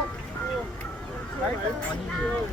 来，来，来。